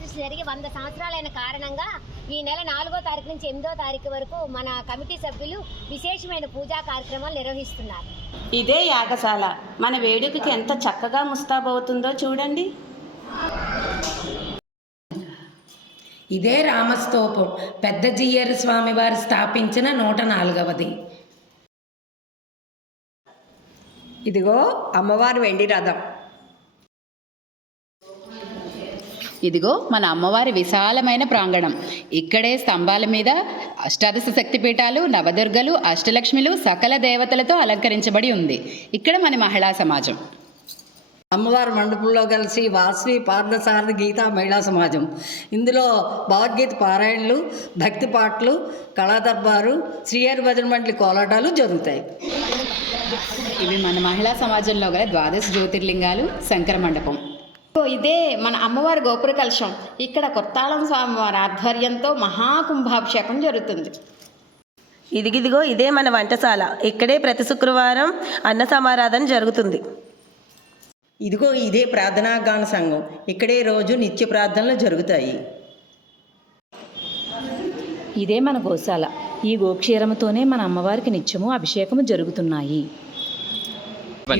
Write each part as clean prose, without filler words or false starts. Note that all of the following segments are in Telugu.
ప్రతిష్ఠ జరిగి 100 సంవత్సరాలైన కారణంగా ఈ నెల 4వ తారీఖు నుంచి 8వ తారీఖు వరకు మన కమిటీ సభ్యులు విశేషమైన పూజా కార్యక్రమాలు నిర్వహిస్తున్నారు. ఇదే యాగశాల మన వేడుకకి ఎంత చక్కగా ముస్తాబవుతుందో చూడండి. ఇదే రామస్తూపం పెద్ద జీయర్ స్వామి వారు స్థాపించిన 104వది. ఇదిగో అమ్మవారి వెండి రథం. ఇదిగో మన అమ్మవారి విశాలమైన ప్రాంగణం. ఇక్కడే స్తంభాల మీద అష్టాదశ శక్తిపీఠాలు, నవదుర్గలు, అష్టలక్ష్మిలు, సకల దేవతలతో అలంకరించబడి ఉంది. ఇక్కడ మన మహిళా సమాజం. అమ్మవారి మండపంలో కలిసి వాసవి పార్థసారథి గీతా మహిళా సమాజం. ఇందులో భగవద్గీత పారాయణలు, భక్తి పాటలు, కళాదర్బారు, శ్రీహరి భజన మండలి కోలాటాలు జరుగుతాయి. ఇవి మన మహిళా సమాజంలో గల 12 జ్యోతిర్లింగాలు, శంకర మండపం. ఇదే మన అమ్మవారి గోపుర కలశం. ఇక్కడ కొత్తాళం స్వామివారి ఆధ్వర్యంతో మహాకుంభాభిషేకం జరుగుతుంది. ఇదిగిదిగో ఇదే మన వంటశాల. ఇక్కడే ప్రతి శుక్రవారం అన్న సమారాధన జరుగుతుంది. ఇదిగో ఇదే ప్రార్థనా గాన సంఘం. ఇక్కడే రోజు నిత్య ప్రార్థనలు జరుగుతాయి. ఇదే మన గోశాల. ఈ గోక్షీరముతోనే మన అమ్మవారికి నిత్యము అభిషేకము జరుగుతున్నాయి.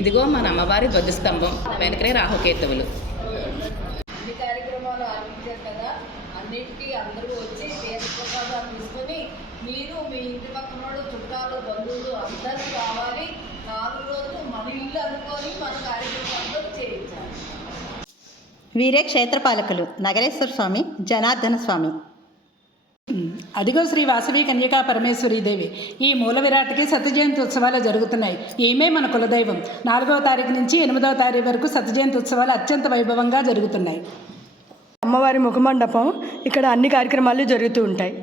ఇదిగో మన అమ్మవారి ధ్వజస్తంభం, వెనకనే రాహుకేతువులు. అన్ని కార్యక్రమాలు ఆరంభించారు కదా, అన్నిటికీ అందరూ వచ్చి తీర్థప్రసాదాలు తీసుకొని మీరు మీ ఇంటి పక్కన వాళ్ళు, చుట్టాలు, బంధువులు అందరూ రావాలి. 4 రోజులు మన ఇల్లు అనుకొని మన కార్యక్రమాల్లో చేయించాలి. వీరే క్షేత్రపాలకులు నగరేశ్వర స్వామి, జనార్దన స్వామి. అదిగో శ్రీ వాసవి కన్యకా పరమేశ్వరీదేవి. ఈ మూల విరాట్కి సత్యజయంతి ఉత్సవాలు జరుగుతున్నాయి. ఈమె మన కులదైవం. 4వ తారీఖు నుంచి 8వ తారీఖు వరకు సత్యజయంతి ఉత్సవాలు అత్యంత వైభవంగా జరుగుతున్నాయి. అమ్మవారి ముఖమండపం. ఇక్కడ అన్ని కార్యక్రమాలు జరుగుతూ ఉంటాయి.